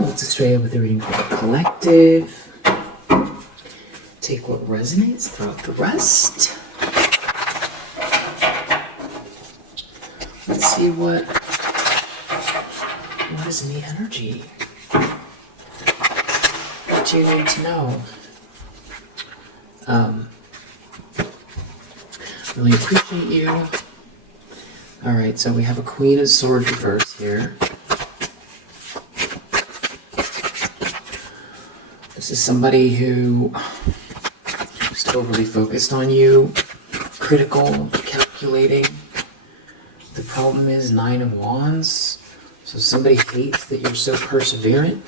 let's just stray with the reading for the collective. Take what resonates, throw out the rest. Let's see what is in the energy. What do you need to know? Really appreciate you. All right, so we have a Queen of Swords reverse here. This is somebody who is overly focused on you, critical, calculating. The problem is 9 of Wands. So somebody hates that you're so perseverant.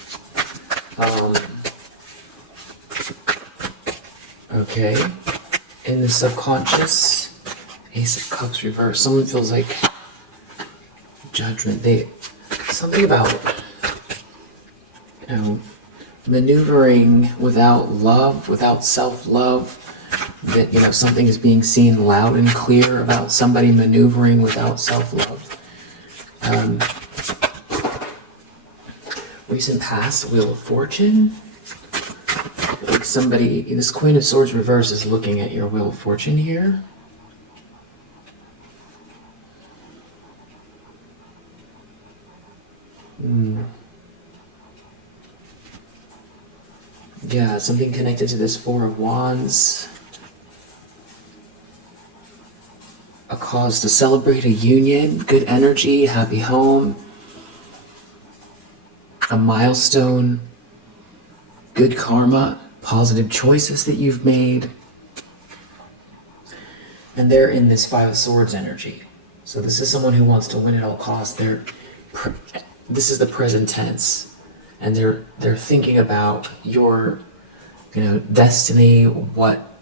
Okay. In the subconscious, Ace of Cups reverse. Someone feels like judgment. Something about, maneuvering without love, without self-love. That, something is being seen loud and clear about somebody maneuvering without self-love. Recent past, Wheel of Fortune. Like somebody, this Queen of Swords reverse is looking at your Wheel of Fortune here. Yeah, something connected to this Four of Wands. A cause to celebrate a union, good energy, happy home. A milestone, good karma, positive choices that you've made. And they're in this Five of Swords energy. So this is someone who wants to win at all costs. This is the present tense. And they're thinking about your, destiny, what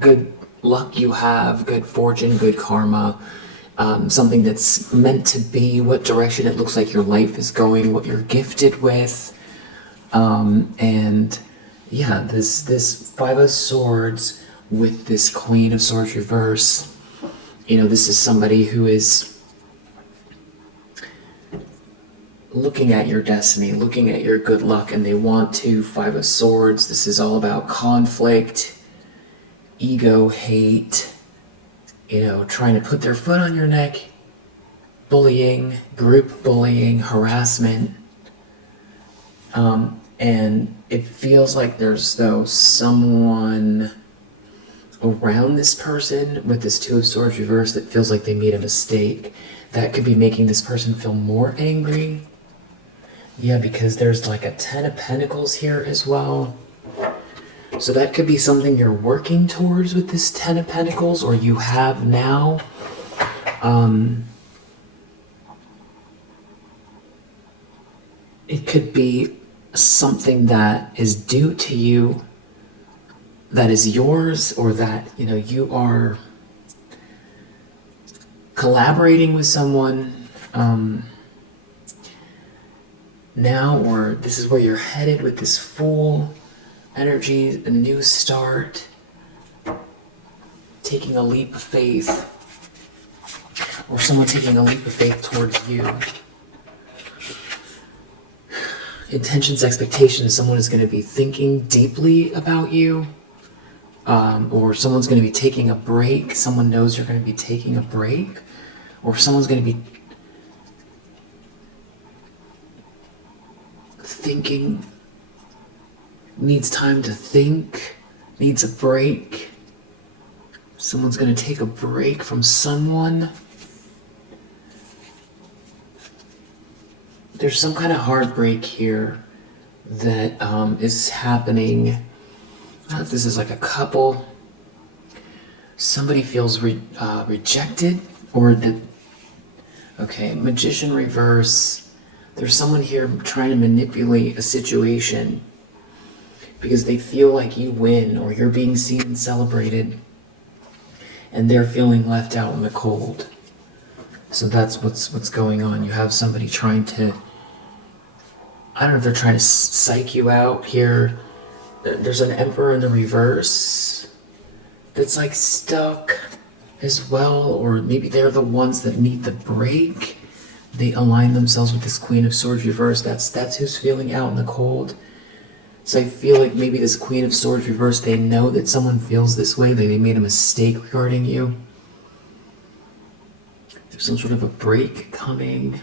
good luck you have, good fortune, good karma, something that's meant to be, what direction it looks like your life is going, what you're gifted with. And yeah, this Five of Swords with this Queen of Swords reverse, this is somebody who is looking at your destiny, looking at your good luck, and they want to. Five of Swords, this is all about conflict, ego, hate, trying to put their foot on your neck, bullying, group bullying, harassment. And it feels like there's, though, someone around this person with this Two of Swords reverse that feels like they made a mistake. That could be making this person feel more angry. Yeah, because there's like a 10 of Pentacles here as well. So that could be something you're working towards with this 10 of Pentacles, or you have now. It could be something that is due to you, that is yours, or that, you are collaborating with someone now, or this is where you're headed with this Fool energy, a new start, taking a leap of faith, or someone taking a leap of faith towards you. Intentions, expectations, someone is going to be thinking deeply about you, or someone's going to be taking a break. Someone knows you're going to be taking a break, or someone's going to be thinking, needs time to think, needs a break. Someone's going to take a break from someone. There's some kind of heartbreak here that is happening. I don't know if this is like a couple. Somebody feels rejected, or that. Okay, Magician reverse. There's someone here trying to manipulate a situation because they feel like you win, or you're being seen and celebrated, and they're feeling left out in the cold. So that's what's going on. You have somebody trying to, I don't know if they're trying to psych you out here. There's an Emperor in the reverse that's like stuck as well, or maybe they're the ones that need the break. they align themselves with this Queen of Swords reversed. That's who's feeling out in the cold. So I feel like maybe this Queen of Swords reversed, they know that someone feels this way, that they made a mistake regarding you. There's some sort of a break coming.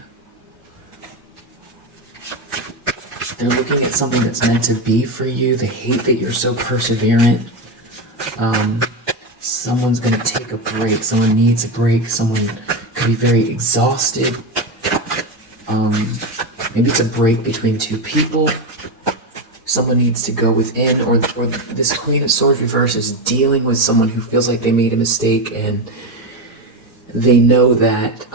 They're looking at something that's meant to be for you. They hate that you're so perseverant. Someone's going to take a break. Someone needs a break. Someone could be very exhausted. Maybe it's a break between two people. Someone needs to go within, or this Queen of Swords reverse is dealing with someone who feels like they made a mistake, and they know that,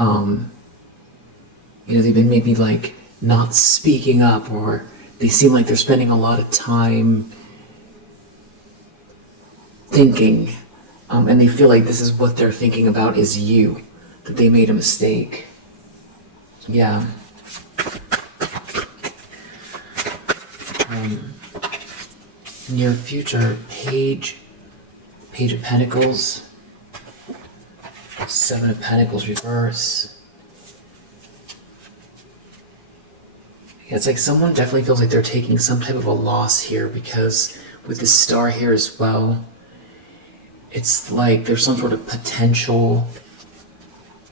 they've been maybe like not speaking up, or they seem like they're spending a lot of time thinking, and they feel like this is what they're thinking about is you, that they made a mistake. Yeah. Near future, Page of Pentacles, Seven of Pentacles reverse. It's like someone definitely feels like they're taking some type of a loss here, because with the star here as well, it's like there's some sort of potential,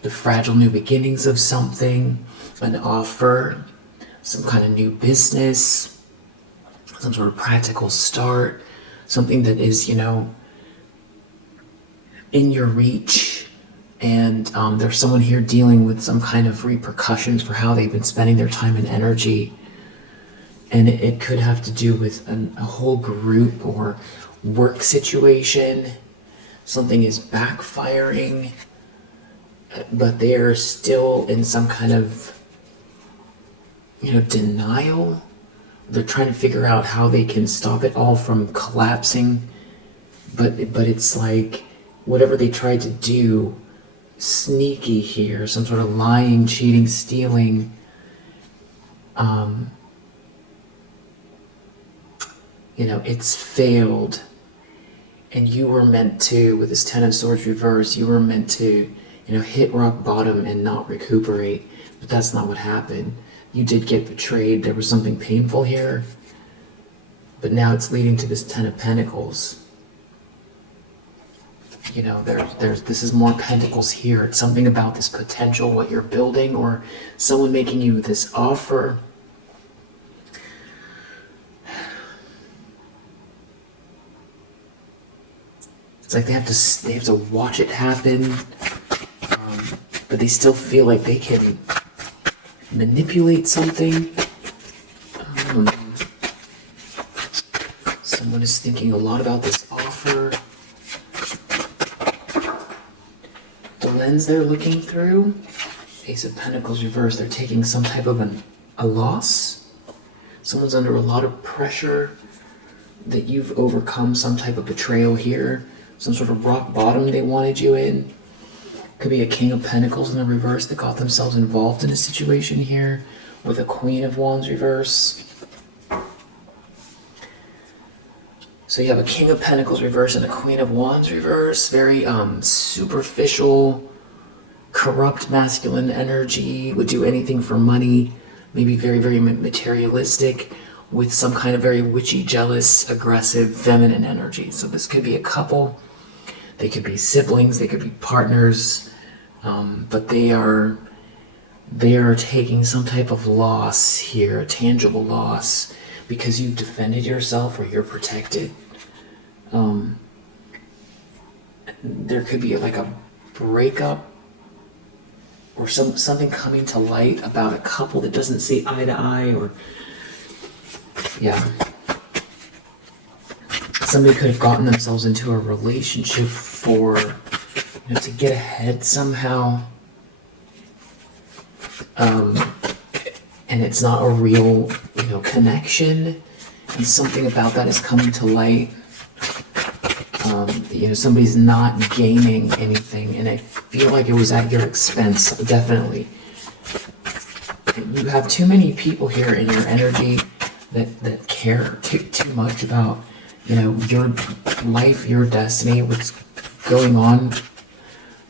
the fragile new beginnings of something, an offer, some kind of new business, some sort of practical start, something that is, in your reach. And there's someone here dealing with some kind of repercussions for how they've been spending their time and energy. And it could have to do with a whole group or work situation. Something is backfiring, but they're still in some kind of, denial. They're trying to figure out how they can stop it all from collapsing. But it's like whatever they tried to do, sneaky here, some sort of lying, cheating, stealing, it's failed. And you were meant to, with this Ten of Swords reverse, you were meant to, hit rock bottom and not recuperate. But that's not what happened. You did get betrayed. There was something painful here. But now it's leading to this Ten of Pentacles. This is more pentacles here. It's something about this potential, what you're building, or someone making you this offer. It's like they have to watch it happen, but they still feel like they can manipulate something. Someone is thinking a lot about this offer. The lens they're looking through, Ace of Pentacles reversed, they're taking some type of a loss. Someone's under a lot of pressure, that you've overcome some type of betrayal here, some sort of rock bottom they wanted you in. Could be a King of Pentacles in the reverse that got themselves involved in a situation here with a Queen of Wands reverse. So you have a King of Pentacles reverse and a Queen of Wands reverse. Very superficial, corrupt masculine energy, would do anything for money, maybe very, very materialistic, with some kind of very witchy, jealous, aggressive, feminine energy. So this could be a couple, they could be siblings, they could be partners, but they are taking some type of loss here, a tangible loss, because you've defended yourself or you're protected. There could be like a breakup or something coming to light about a couple that doesn't see eye to eye, or somebody could have gotten themselves into a relationship for to get ahead somehow, and it's not a real connection, and something about that is coming to light. Somebody's not gaining anything, and I feel like it was at your expense, definitely. You have too many people here in your energy that care too much about your life, your destiny, what's going on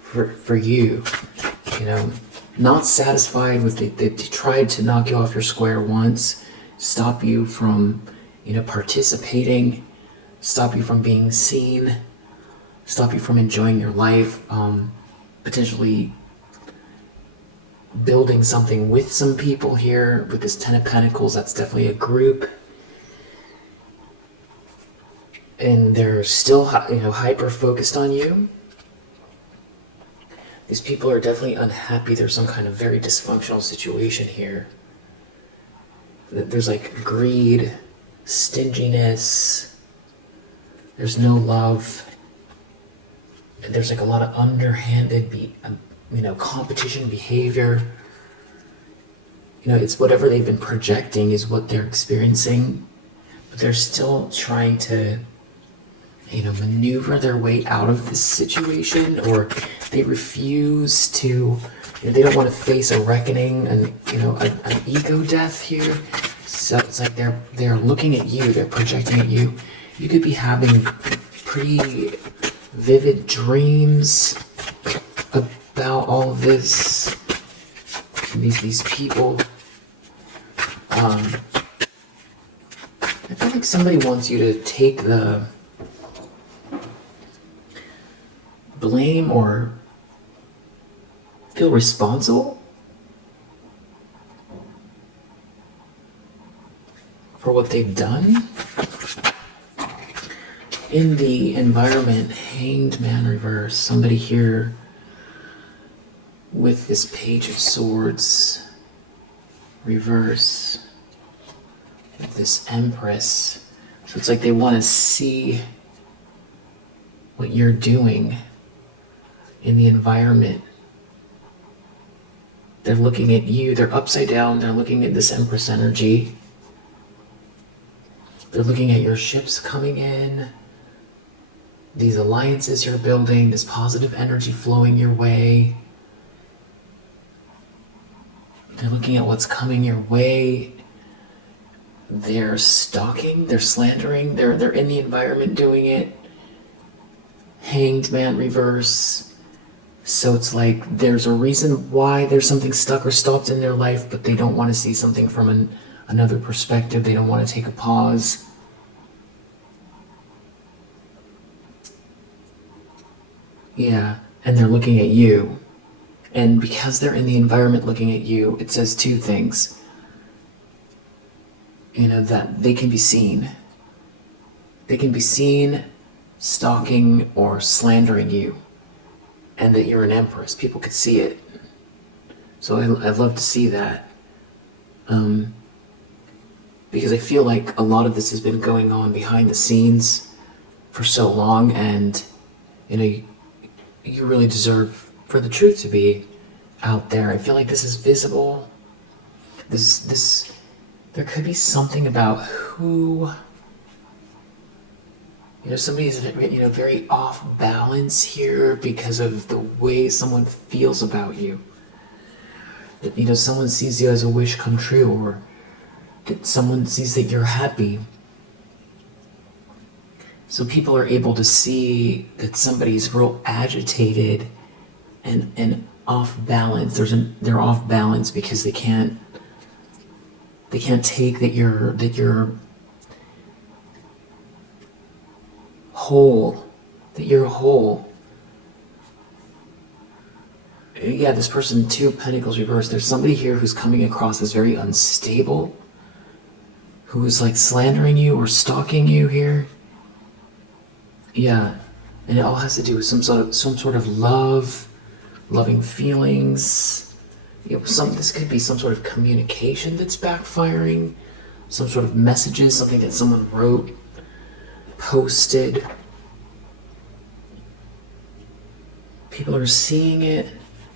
for you. not satisfied with it. They tried to knock you off your square once, stop you from, participating, stop you from being seen, stop you from enjoying your life, potentially building something with some people here. With this Ten of Pentacles, that's definitely a group. And they're still, hyper focused on you. These people are definitely unhappy. There's some kind of very dysfunctional situation here. There's like greed, stinginess. There's no love. And there's like a lot of underhanded, competition behavior. It's whatever they've been projecting is what they're experiencing. But they're still trying to, maneuver their way out of this situation, or they refuse to, they don't want to face a reckoning and, an ego death here. So it's like they're looking at you, they're projecting at you. You could be having pretty vivid dreams about all of this, these people. I feel like somebody wants you to take the blame or feel responsible for what they've done. In the environment, Hanged Man reverse, somebody here with this Page of Swords reverse, with this Empress. So it's like they want to see what you're doing in the environment. They're looking at you, they're upside down, they're looking at this Empress energy. They're looking at your ships coming in, these alliances you're building, this positive energy flowing your way. They're looking at what's coming your way. They're stalking, they're slandering, they're in the environment doing it. Hanged Man reverse. So it's like there's a reason why there's something stuck or stopped in their life, but they don't want to see something from another perspective. They don't want to take a pause. Yeah, and they're looking at you. And because they're in the environment looking at you, it says two things. That they can be seen. They can be seen stalking or slandering you. And that you're an Empress. People could see it. So I'd love to see that. Because I feel like a lot of this has been going on behind the scenes for so long, and you really deserve for the truth to be out there. I feel like this is visible. There could be something about who, somebody's very off balance here because of the way someone feels about you. That someone sees you as a wish come true, or that someone sees that you're happy. So people are able to see that somebody's real agitated and off balance. They're off balance because they can't take that you're whole. That you're whole. Yeah, this person, Two of Pentacles reversed. There's somebody here who's coming across as very unstable, who is like slandering you or stalking you here. Yeah, and it all has to do with some sort of loving feelings. This could be some sort of communication that's backfiring, some sort of messages, something that someone wrote, posted. People are seeing it.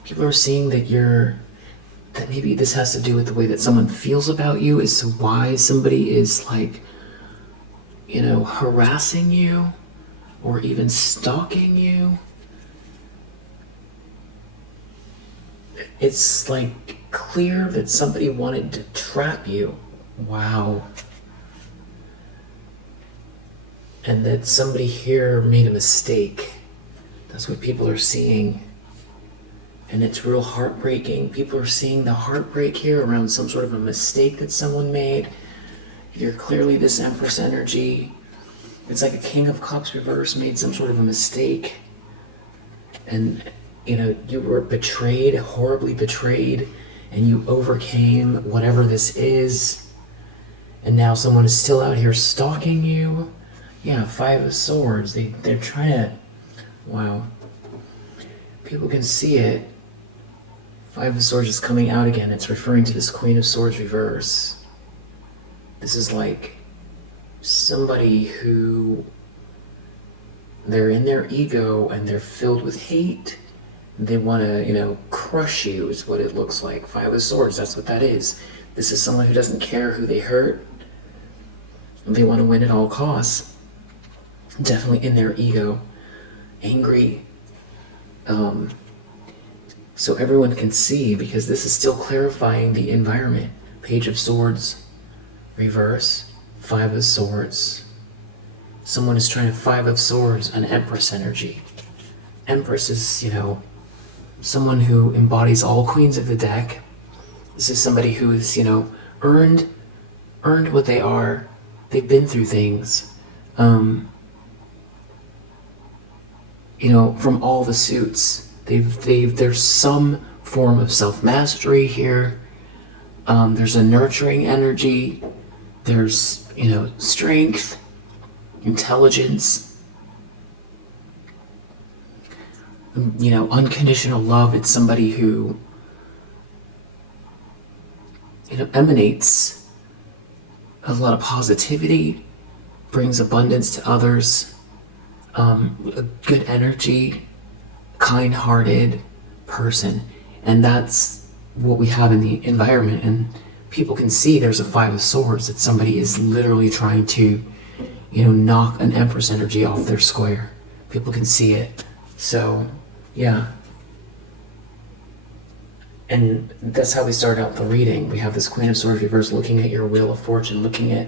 People are seeing that maybe this has to do with the way that someone feels about you, as to why somebody is like, harassing you or even stalking you. It's like clear that somebody wanted to trap you. Wow. And that somebody here made a mistake. That's what people are seeing. And it's real heartbreaking. People are seeing the heartbreak here around some sort of a mistake that someone made. You're clearly this Empress energy. It's like a King of Cups reverse made some sort of a mistake. And, you were betrayed, horribly betrayed, and you overcame whatever this is. And now someone is still out here stalking you. Yeah, Five of Swords. They're trying to... Wow. People can see it. Five of Swords is coming out again. It's referring to this Queen of Swords reverse. This is like somebody who... They're in their ego and they're filled with hate. They want to, crush you is what it looks like. Five of Swords, that's what that is. This is someone who doesn't care who they hurt. They want to win at all costs. Definitely in their ego. Angry. So everyone can see, because this is still clarifying the environment. Page of Swords, reverse, Five of Swords. Someone is trying to Five of Swords, an Empress energy. Empress is, someone who embodies all queens of the deck. This is somebody who has, earned what they are. They've been through things. From all the suits. There's some form of self-mastery here. There's a nurturing energy. There's, strength, intelligence, unconditional love. It's somebody who, emanates a lot of positivity, brings abundance to others, a good energy, kind-hearted person. And that's what we have in the environment. And people can see there's a Five of Swords, that somebody is literally trying to, knock an Empress energy off their square. People can see it. So, yeah. And that's how we start out the reading. We have this Queen of Swords reverse looking at your Wheel of Fortune, looking at,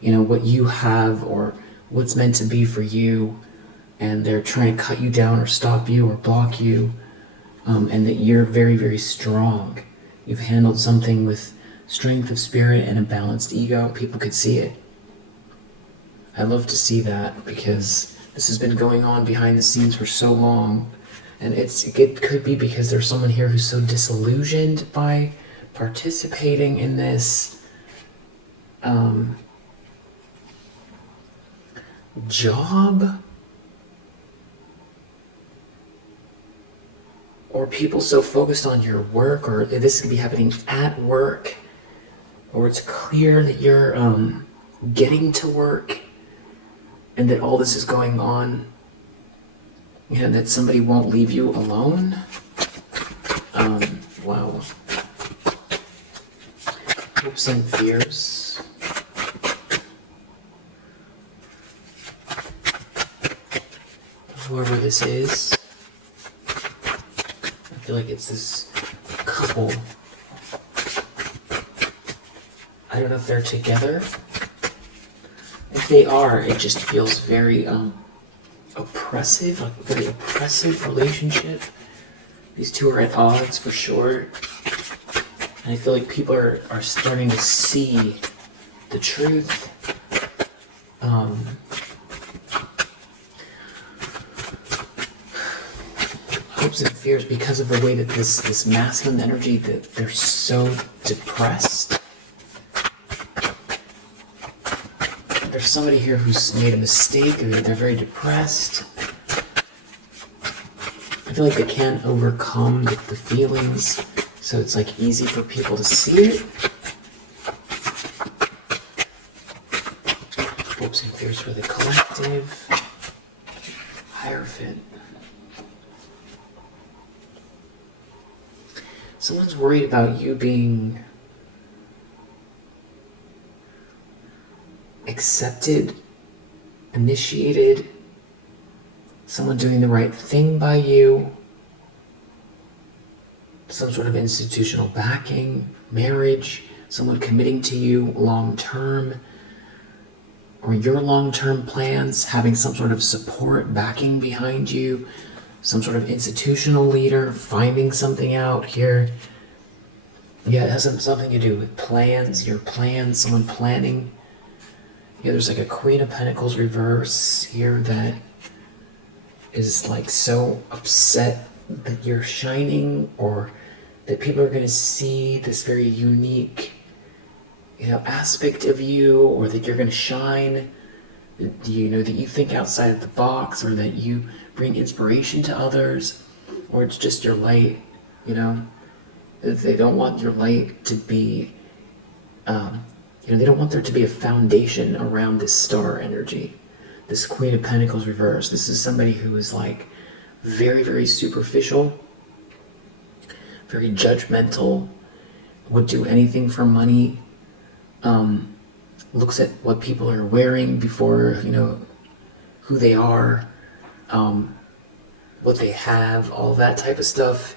what you have or what's meant to be for you. And they're trying to cut you down or stop you or block you. And that you're very, very strong. You've handled something with strength of spirit and a balanced ego. People could see it. I love to see that, because this has been going on behind the scenes for so long. And it could be because there's someone here who's so disillusioned by participating in this job. Or people so focused on your work, or this could be happening at work, or it's clear that you're getting to work and that all this is going on, that somebody won't leave you alone. Wow. Hopes and fears. Whoever this is. I feel like it's this couple. I don't know if they're together. If they are, it just feels very oppressive, like a very oppressive relationship. These two are at odds for sure. And I feel like people are starting to see the truth. Hopes and fears because of the way that this masculine energy, that they're so depressed. There's somebody here who's made a mistake, they're very depressed. I feel like they can't overcome the feelings, so it's like easy for people to see it. Hopes and fears for the collective. Hierophant. Someone's worried about you being accepted, initiated, someone doing the right thing by you, some sort of institutional backing, marriage, someone committing to you long-term, or your long-term plans, having some sort of support, backing behind you. some sort of institutional leader finding something out here. Yeah, it has something to do with plans, your plans, someone planning. Yeah, there's like a Queen of Pentacles reverse here that is like so upset that you're shining, or that people are going to see this very unique, aspect of you, or that you're going to shine, that you think outside of the box, or that you bring inspiration to others, or it's just your light, They don't want your light to be, they don't want there to be a foundation around this star energy. This Queen of Pentacles reverse. This is somebody who is like very, very superficial, very judgmental, would do anything for money, looks at what people are wearing before, who they are, what they have, all that type of stuff,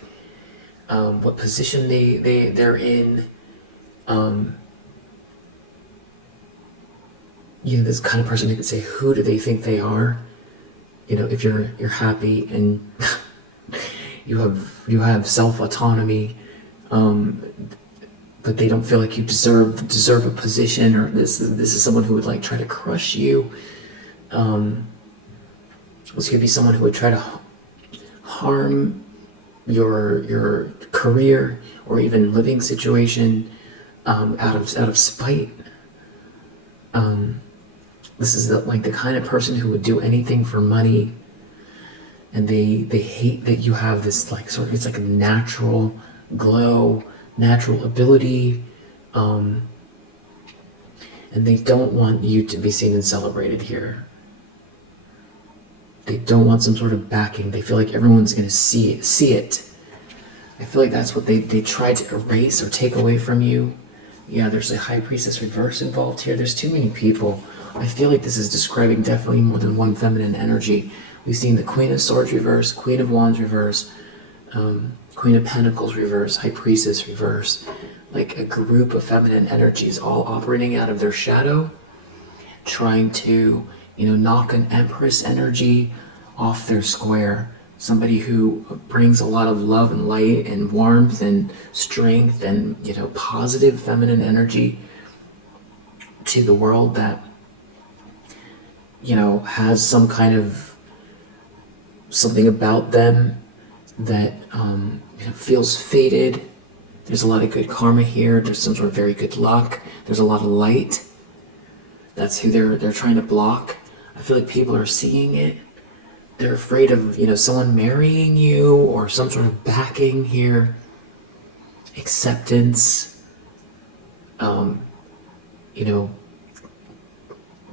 what position they're in. This kind of person who could say, who do they think they are? If you're happy and you have self-autonomy, but they don't feel like you deserve a position, or this is someone who would like try to crush you. This could be someone who would try to harm your career or even living situation, out of spite. This is the kind of person who would do anything for money, and they hate that you have this it's like a natural glow, natural ability, and they don't want you to be seen and celebrated here. They don't want some sort of backing. They feel like everyone's going to see it. I feel like that's what they try to erase or take away from you. Yeah, there's a High Priestess reverse involved here. There's too many people. I feel like this is describing definitely more than one feminine energy. We've seen the Queen of Swords reverse, Queen of Wands reverse, Queen of Pentacles reverse, High Priestess reverse. Like a group of feminine energies all operating out of their shadow, trying to, knock an Empress energy off their square. Somebody who brings a lot of love and light and warmth and strength and, positive feminine energy to the world that, has some kind of something about them that feels fated. There's a lot of good karma here. There's some sort of very good luck. There's a lot of light. That's who they're trying to block. I feel like people are seeing it. They're afraid of, someone marrying you or some sort of backing here. Acceptance.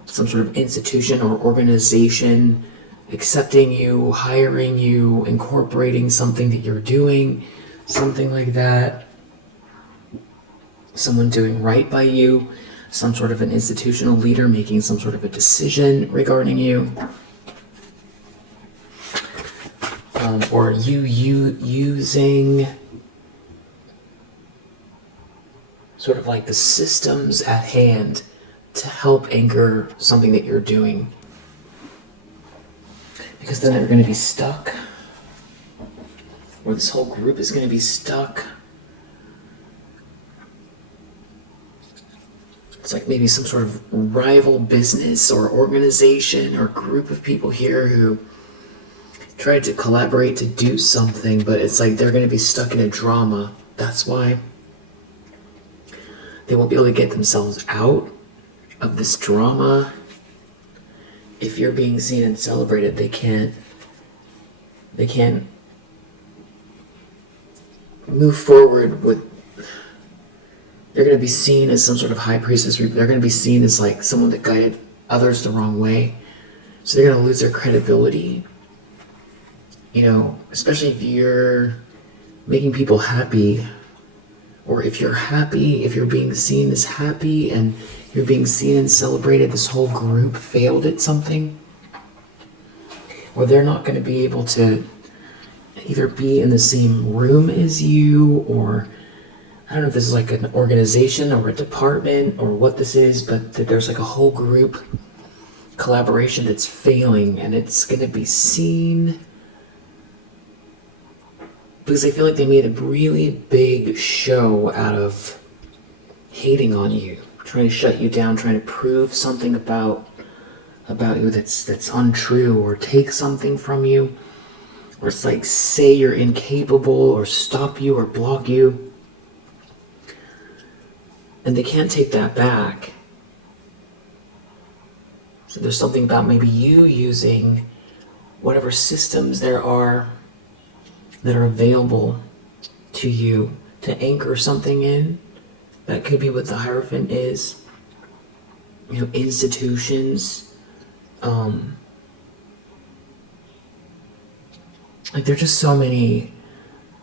Some sort of institution or organization accepting you, hiring you, incorporating something that you're doing, something like that. Someone doing right by you, some sort of an institutional leader making some sort of a decision regarding you. Or you using sort of like the systems at hand to help anchor something that you're doing. Because then they're going to be stuck. Or this whole group is going to be stuck. It's like maybe some sort of rival business or organization or group of people here who tried to collaborate to do something, but it's like they're going to be stuck in a drama. That's why they won't be able to get themselves out of this drama. If you're being seen and celebrated, they can't move forward with. They're going to be seen as some sort of high priestess. They're going to be seen as like someone that guided others the wrong way. So they're going to lose their credibility. Especially if you're making people happy, or if you're happy, if you're being seen as happy and you're being seen and celebrated, this whole group failed at something, or they're not going to be able to either be in the same room as you, or I don't know if this is like an organization or a department or what this is, but that there's like a whole group collaboration that's failing, and it's going to be seen because they feel like they made a really big show out of hating on you, trying to shut you down, trying to prove something about you that's untrue, or take something from you, or it's like say you're incapable, or stop you, or block you. And they can't take that back. So there's something about maybe you using whatever systems there are that are available to you to anchor something in. That could be what the Hierophant is. Institutions. Like, there are just so many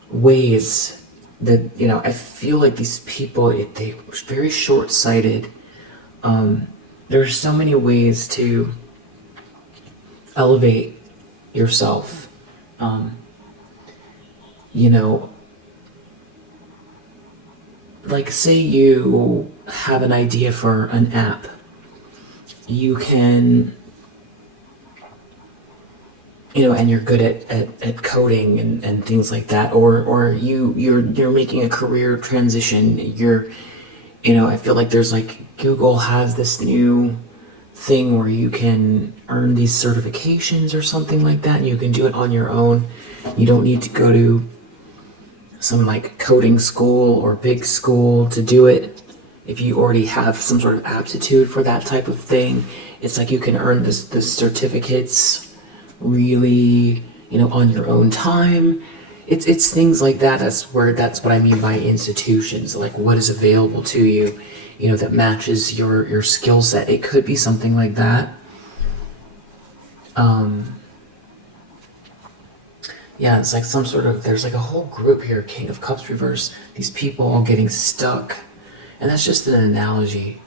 ways that, I feel like these people, they're very short-sighted. There are so many ways to elevate yourself. Like, say you have an idea for an app. You can, and you're good at coding and things like that, or you're making a career transition. I feel like there's like, Google has this new thing where you can earn these certifications or something like that, and you can do it on your own. You don't need to go to some like coding school or big school to do it. If you already have some sort of aptitude for that type of thing, it's like you can earn the certificates really, on your own time. It's things like that. That's what I mean by institutions, like what is available to you, that matches your skill set. It could be something like that. Yeah, it's like there's like a whole group here, King of Cups reverse, these people all getting stuck. And that's just an analogy.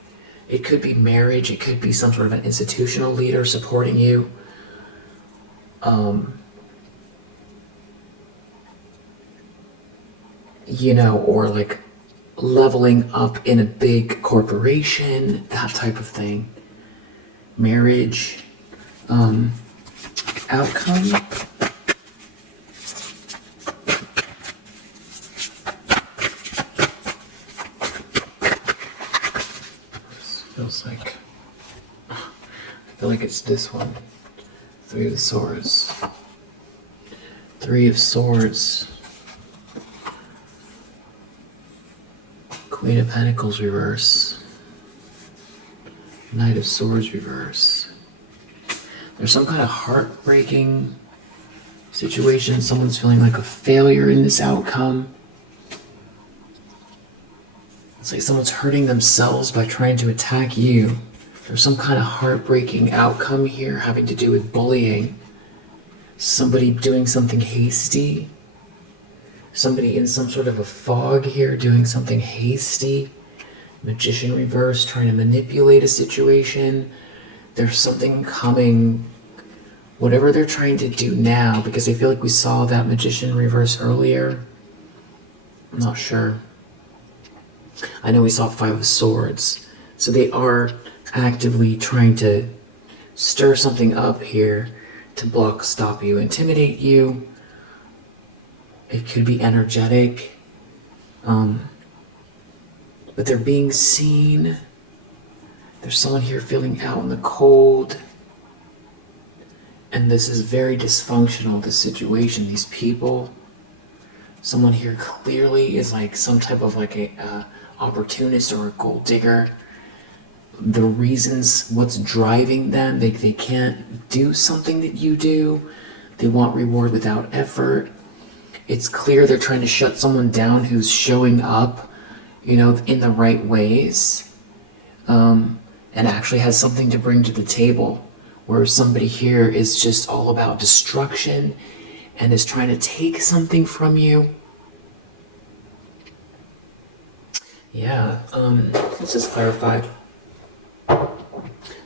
It could be marriage, it could be some sort of an institutional leader supporting you. Or like leveling up in a big corporation, that type of thing. Marriage, outcome. I feel like it's this one. 3 of Swords. 3 of Swords. Queen of Pentacles reverse. Knight of Swords reverse. There's some kind of heartbreaking situation. Someone's feeling like a failure in this outcome. It's like someone's hurting themselves by trying to attack you. There's some kind of heartbreaking outcome here having to do with bullying. Somebody doing something hasty. Somebody in some sort of a fog here doing something hasty. Magician reverse, trying to manipulate a situation. There's something coming. Whatever they're trying to do now, because I feel like we saw that Magician reverse earlier. I'm not sure. I know we saw 5 of Swords. So they are actively trying to stir something up here to block, stop you, intimidate you. It could be energetic. But they're being seen. There's someone here feeling out in the cold. And this is very dysfunctional, this situation, these people. Someone here clearly is like some type of like a opportunist or a gold digger. The reasons, what's driving them, they can't do something that you do. They want reward without effort. It's clear they're trying to shut someone down who's showing up, in the right ways, and actually has something to bring to the table, where somebody here is just all about destruction and is trying to take something from you. Yeah, let's just clarify.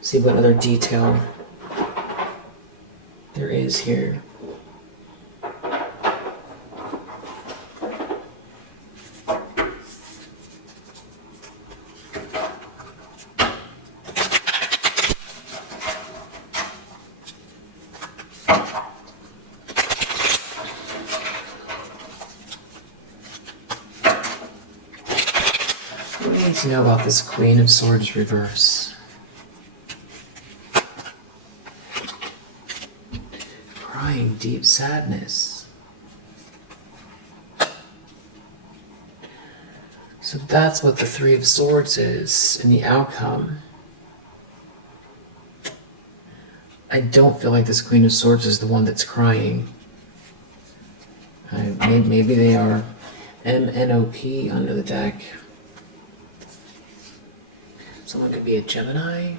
See what other detail there is here. to know about this Queen of Swords reverse? Crying deep sadness. So that's what the Three of Swords is in the outcome. I don't feel like this Queen of Swords is the one that's crying. Maybe they are MNOP under the deck. Someone could be a Gemini.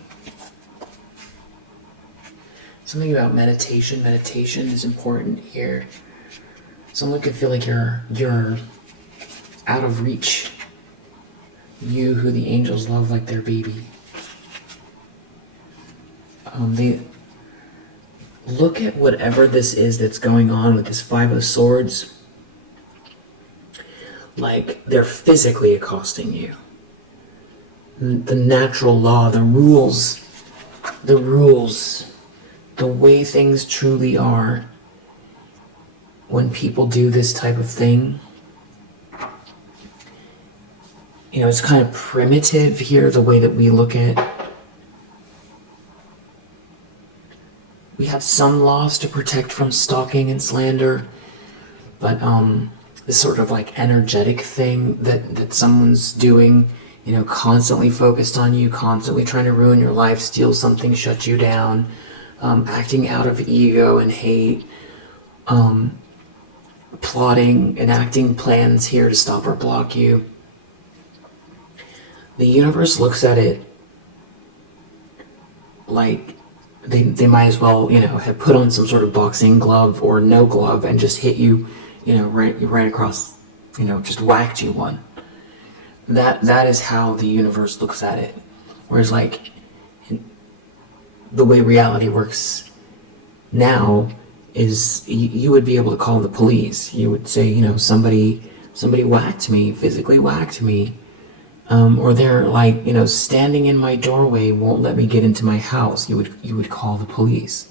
Something about meditation. Meditation is important here. Someone could feel like you're out of reach. You who the angels love like their baby. They look at whatever this is that's going on with this Five of Swords. Like they're physically accosting you. The natural law, the rules, the way things truly are. When people do this type of thing, you know, it's kind of primitive here, the way that we look at. We have some laws to protect from stalking and slander, but this sort of like energetic thing that someone's doing, you know, constantly focused on you, constantly trying to ruin your life, steal something, shut you down, acting out of ego and hate, plotting, enacting plans here to stop or block you. The universe looks at it like they might as well, you know, have put on some sort of boxing glove or no glove and just hit you, you know, right across, you know, just whacked you one. That is how the universe looks at it. Whereas, like, the way reality works now is you would be able to call the police. You would say, you know, somebody whacked me, physically whacked me. Or they're like, you know, standing in my doorway, won't let me get into my house. You would call the police.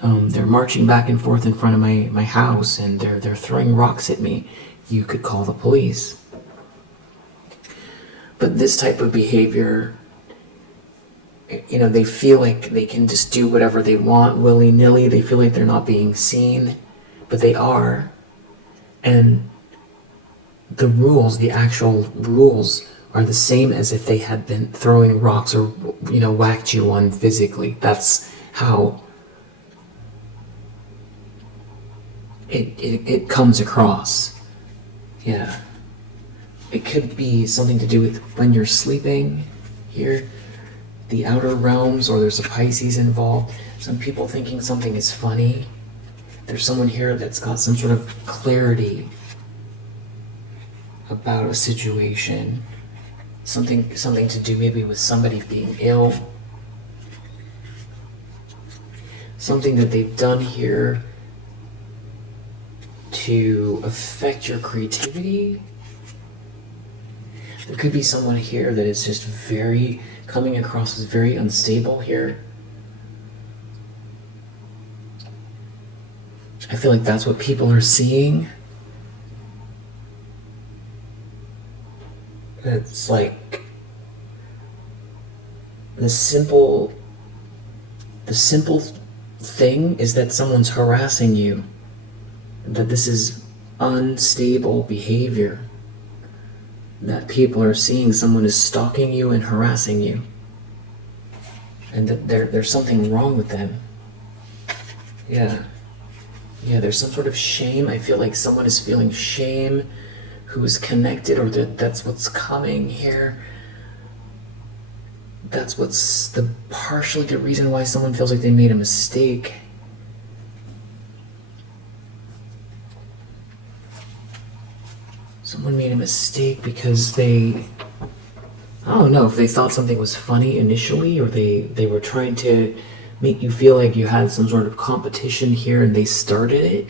They're marching back and forth in front of my house, and they're throwing rocks at me. You could call the police. But this type of behavior, you know, they feel like they can just do whatever they want willy-nilly. They feel like they're not being seen, but they are. And the rules, the actual rules, are the same as if they had been throwing rocks or, you know, whacked you on physically. That's how it comes across. Yeah. It could be something to do with when you're sleeping here, the outer realms, or there's a Pisces involved. Some people thinking something is funny. There's someone here that's got some sort of clarity about a situation, something to do maybe with somebody being ill, something that they've done here to affect your creativity. There could be someone here that is just coming across as very unstable here. I feel like that's what people are seeing. It's like the simple thing is that someone's harassing you, that this is unstable behavior, that people are seeing someone is stalking you and harassing you, and that there's something wrong with them. Yeah, there's some sort of shame. I feel like someone is feeling shame who is connected, or that's what's coming here. That's what's partially the reason why someone feels like they made a mistake. Someone made a mistake because I don't know if they thought something was funny initially, or they were trying to make you feel like you had some sort of competition here and they started it,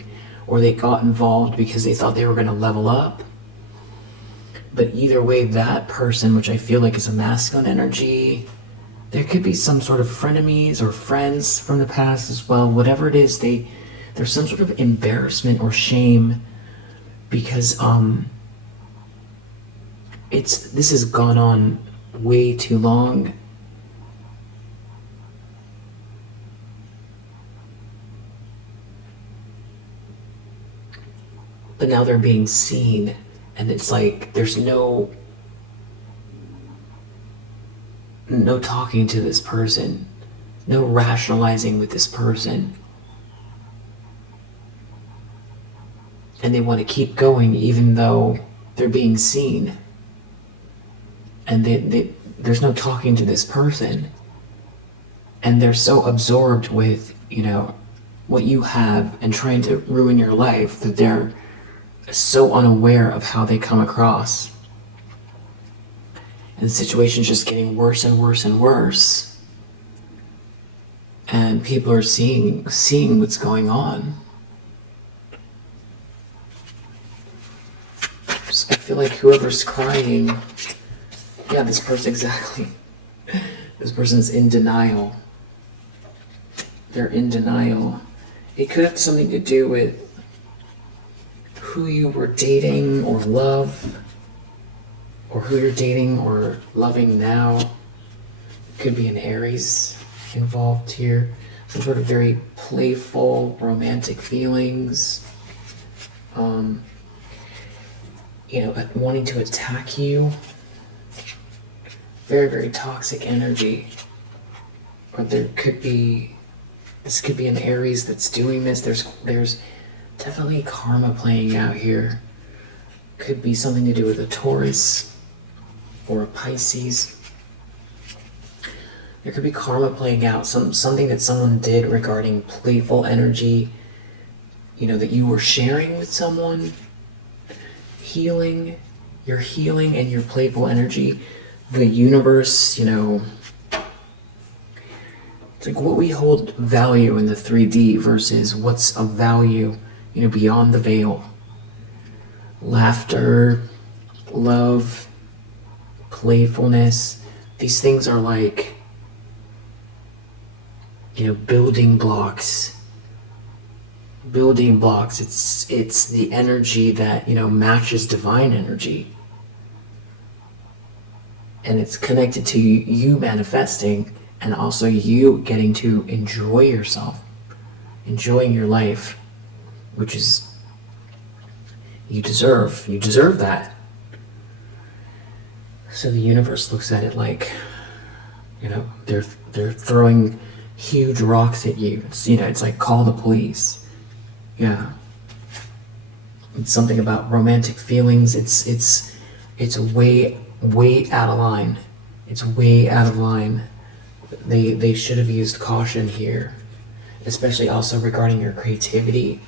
or they got involved because they thought they were going to level up. But either way, that person, which I feel like is a masculine energy, there could be some sort of frenemies or friends from the past as well. Whatever it is, there's some sort of embarrassment or shame because this has gone on way too long. But now they're being seen, and it's like there's no talking to this person, no rationalizing with this person. And they want to keep going even though they're being seen. And there's no talking to this person. And they're so absorbed with, what you have and trying to ruin your life that they're so unaware of how they come across. And the situation's just getting worse and worse and worse. And people are seeing what's going on. So I feel like whoever's crying, yeah, this person, exactly. This person's in denial. They're in denial. It could have something to do with who you were dating or love, or who you're dating or loving now. Could be an Aries involved here. Some sort of very playful, romantic feelings. Wanting to attack you. Very, very toxic energy. Or this could be an Aries that's doing this. There's definitely karma playing out here. Could be something to do with a Taurus or a Pisces. There could be karma playing out, something that someone did regarding playful energy, that you were sharing with someone. Your healing and your playful energy. The universe, it's like what we hold value in the 3D versus what's of value, beyond the veil. Laughter, love, playfulness. These things are like, building blocks. Building blocks. It's the energy that, matches divine energy. And it's connected to you manifesting and also you getting to enjoy yourself, enjoying your life, which is, you deserve that. So the universe looks at it like, they're throwing huge rocks at you. It's like, call the police. Yeah. It's something about romantic feelings. It's way out of line. It's way out of line. They should have used caution here, especially also regarding your creativity.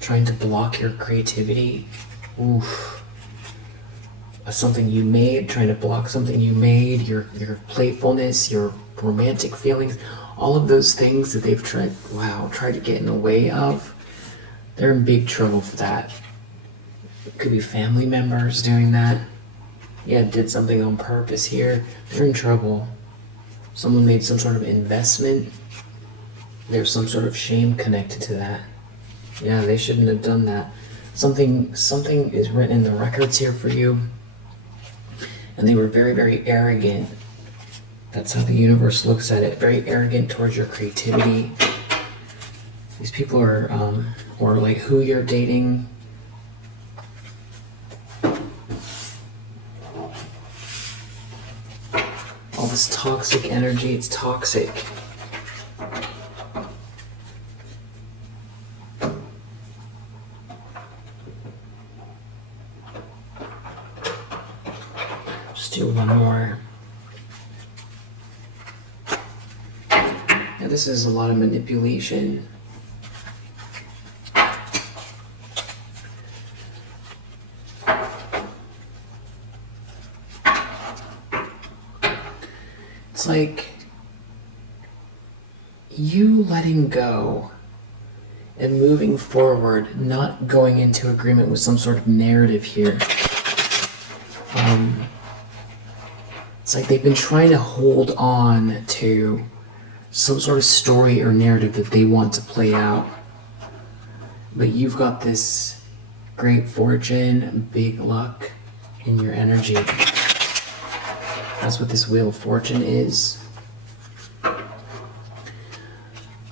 Trying to block your creativity. Oof. Something you made, trying to block something you made, your playfulness, your romantic feelings, all of those things that they've tried to get in the way of. They're in big trouble for that. It could be family members doing that. Yeah, did something on purpose here. They're in trouble. Someone made some sort of investment. There's some sort of shame connected to that. Yeah, they shouldn't have done that. Something is written in the records here for you. And they were very, very arrogant. That's how the universe looks at it. Very arrogant towards your creativity. These people are, or like who you're dating. All this toxic energy, it's toxic. Just do one more. Yeah, this is a lot of manipulation. It's like you letting go and moving forward, not going into agreement with some sort of narrative here. It's like they've been trying to hold on to some sort of story or narrative that they want to play out. But you've got this great fortune, big luck, in your energy. That's what this Wheel of Fortune is.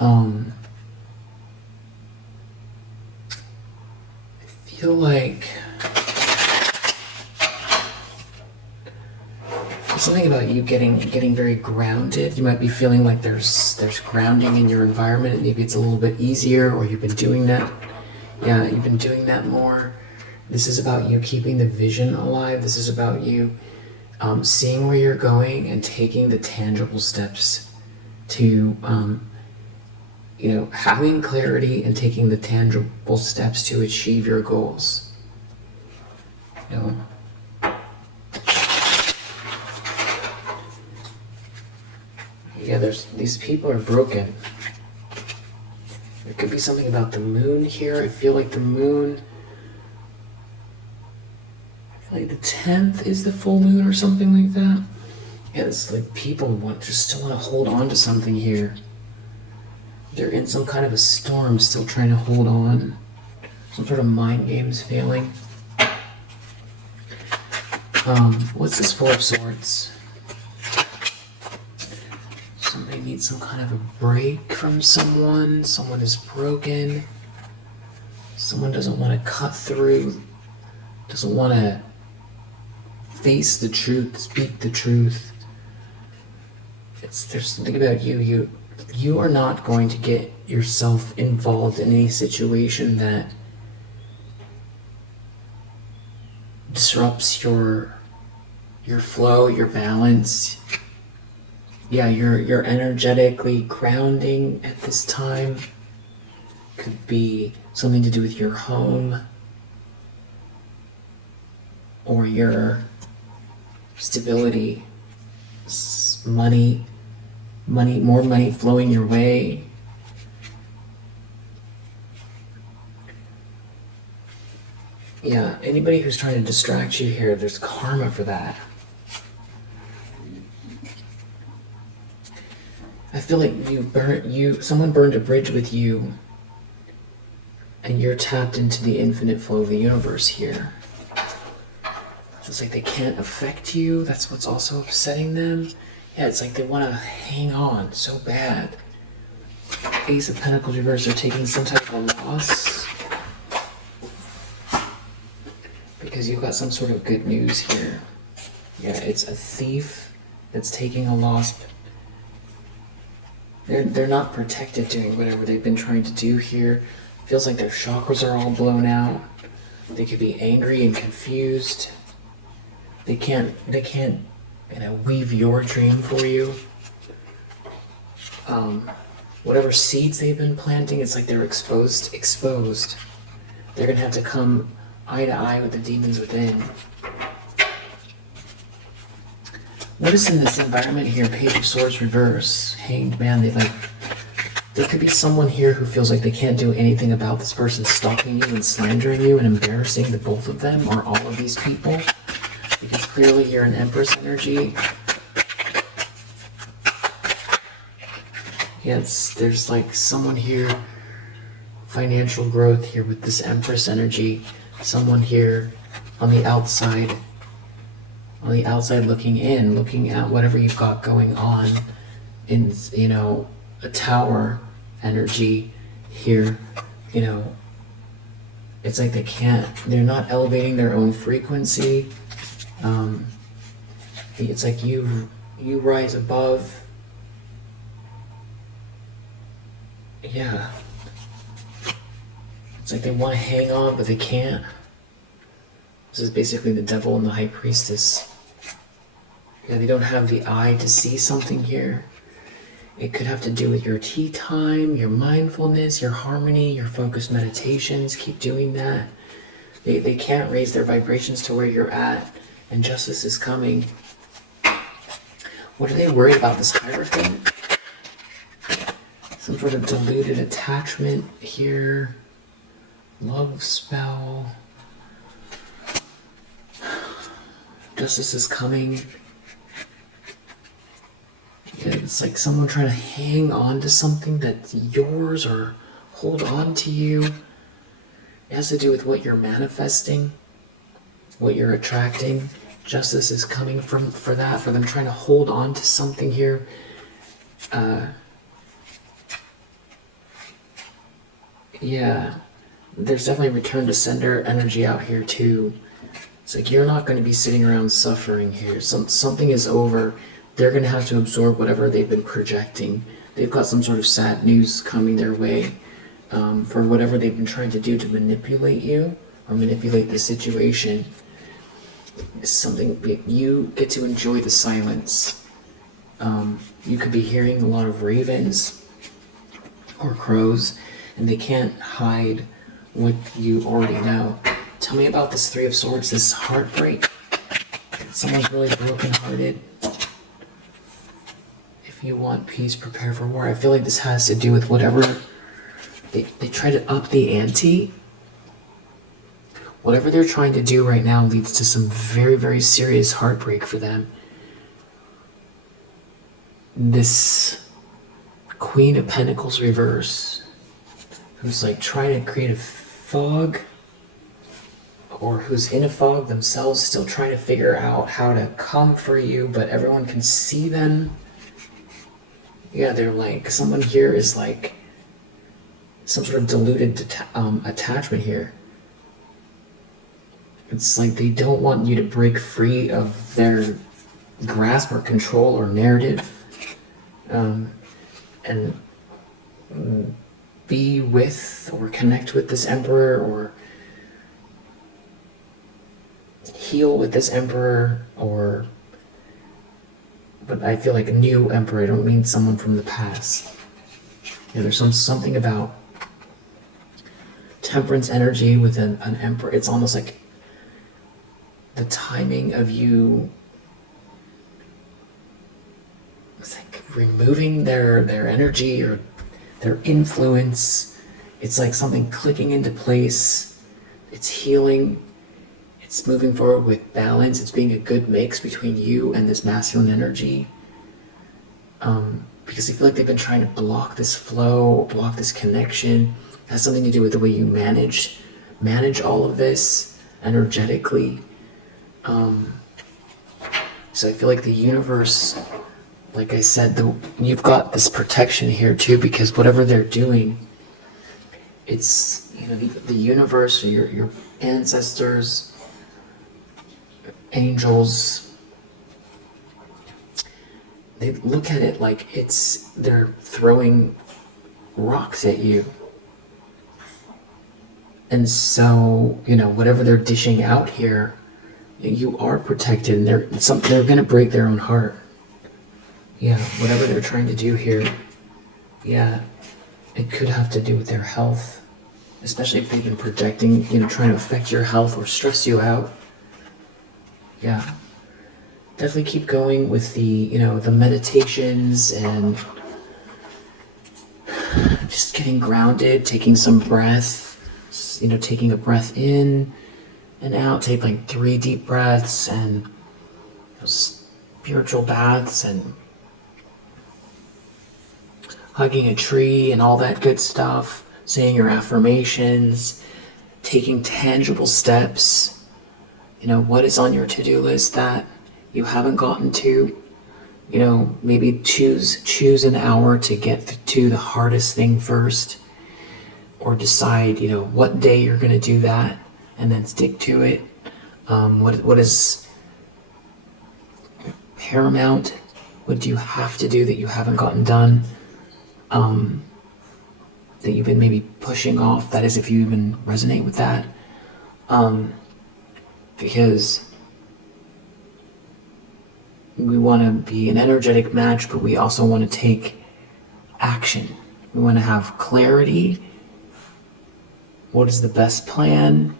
I feel like there's something about you getting very grounded. You might be feeling like there's grounding in your environment. Maybe it's a little bit easier, or you've been doing that. Yeah, you've been doing that more. This is about you keeping the vision alive. This is about you seeing where you're going and taking the tangible steps to, having clarity and taking the tangible steps to achieve your goals. Yeah, these people are broken. There could be something about the moon here. I feel like the moon, like the 10th is the full moon or something like that. Yeah, it's like people still want to hold on to something here. They're in some kind of a storm, still trying to hold on. Some sort of mind games failing. What's this Four of Swords? Somebody needs some kind of a break from someone. Someone is broken. Someone doesn't want to cut through. Doesn't want to face the truth, speak the truth. There's something about you. You are not going to get yourself involved in any situation that disrupts your flow, your balance. Yeah, you're energetically grounding at this time. Could be something to do with your home or your stability, money, more money flowing your way. Yeah, anybody who's trying to distract you here, there's karma for that. I feel like someone burned a bridge with you, and you're tapped into the infinite flow of the universe here. So it's like they can't affect you. That's what's also upsetting them. Yeah, it's like they want to hang on so bad. Ace of Pentacles reversed. They're taking some type of loss because you've got some sort of good news here. Yeah, it's a thief that's taking a loss. They're not protected doing whatever they've been trying to do here. Feels like their chakras are all blown out. They could be angry and confused. They can't weave your dream for you. Whatever seeds they've been planting, it's like they're exposed. They're gonna have to come eye to eye with the demons within. Notice in this environment here, Page of Swords reverse, Hanged Man, there could be someone here who feels like they can't do anything about this person stalking you and slandering you and embarrassing the both of them or all of these people. Because clearly you're an Empress energy. Yes, there's like someone here, financial growth here with this Empress energy. Someone here on the outside looking in, looking at whatever you've got going on in, a Tower energy here. It's like they're not elevating their own frequency. It's like you rise above. Yeah. It's like they want to hang on, but they can't. This is basically the devil and the high priestess. Yeah, they don't have the eye to see something here. It could have to do with your tea time, your mindfulness, your harmony, your focused meditations. Keep doing that. They can't raise their vibrations to where you're at, and justice is coming. What are they worried about, this Hierophant? Some sort of diluted attachment here. Love spell. Justice is coming. Yeah, it's like someone trying to hang on to something that's yours or hold on to you. It has to do with what you're manifesting. what you're attracting. Justice is coming for them trying to hold on to something here. Yeah, there's definitely return to sender energy out here too. It's like you're not going to be sitting around suffering here. Something is over. They're going to have to absorb whatever they've been projecting. They've got some sort of sad news coming their way for whatever they've been trying to do to manipulate you or manipulate the situation. It's something you get to enjoy the silence. You could be hearing a lot of ravens or crows, and they can't hide what you already know. Tell me about this Three of Swords, this heartbreak. Someone's really brokenhearted. If you want peace, prepare for war. I feel like this has to do with whatever they try to up the ante. Whatever they're trying to do right now leads to some very, very serious heartbreak for them. This Queen of Pentacles reverse, who's like trying to create a fog, or who's in a fog themselves, still trying to figure out how to come for you, but everyone can see them. Yeah, they're like, someone here is like some sort of diluted attachment here. It's like they don't want you to break free of their grasp or control or narrative, and be with or connect with this emperor or heal with this emperor, but I feel like a new emperor. I don't mean someone from the past. Yeah, there's something about temperance energy with an emperor. It's almost like the timing of you, it's like removing their energy or their influence. It's like something clicking into place. It's healing. It's moving forward with balance. It's being a good mix between you and this masculine energy. Because I feel like they've been trying to block this flow, block this connection. It has something to do with the way you manage all of this energetically. So I feel like the universe, like I said, you've got this protection here too, because whatever they're doing, it's, the universe or your ancestors, angels, they look at it like they're throwing rocks at you. And so, whatever they're dishing out here, you are protected, and they're going to break their own heart. Yeah, whatever they're trying to do here, yeah, it could have to do with their health, especially if they've been projecting, trying to affect your health or stress you out. Yeah, definitely keep going with the, the meditations and just getting grounded, taking some breath, taking a breath in and out, take like 3 deep breaths and spiritual baths and hugging a tree and all that good stuff, saying your affirmations, taking tangible steps. What is on your to-do list that you haven't gotten to? Maybe choose an hour to get to the hardest thing first, or decide, what day you're going to do that and then stick to it. What is paramount? What do you have to do that you haven't gotten done? That you've been maybe pushing off. That is, if you even resonate with that. Because we want to be an energetic match, but we also want to take action. We want to have clarity. What is the best plan?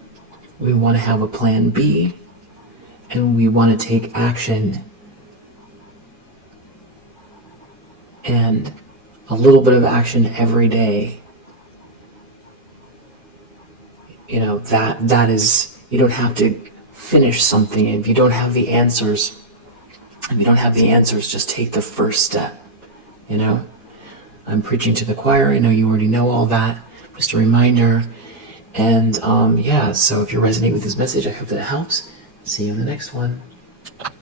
We want to have a plan B, and we want to take action. And a little bit of action every day. That is, you don't have to finish something. If you don't have the answers, just take the first step. I'm preaching to the choir. I know you already know all that. Just a reminder. And so if you resonate with this message, I hope that it helps. See you in the next one.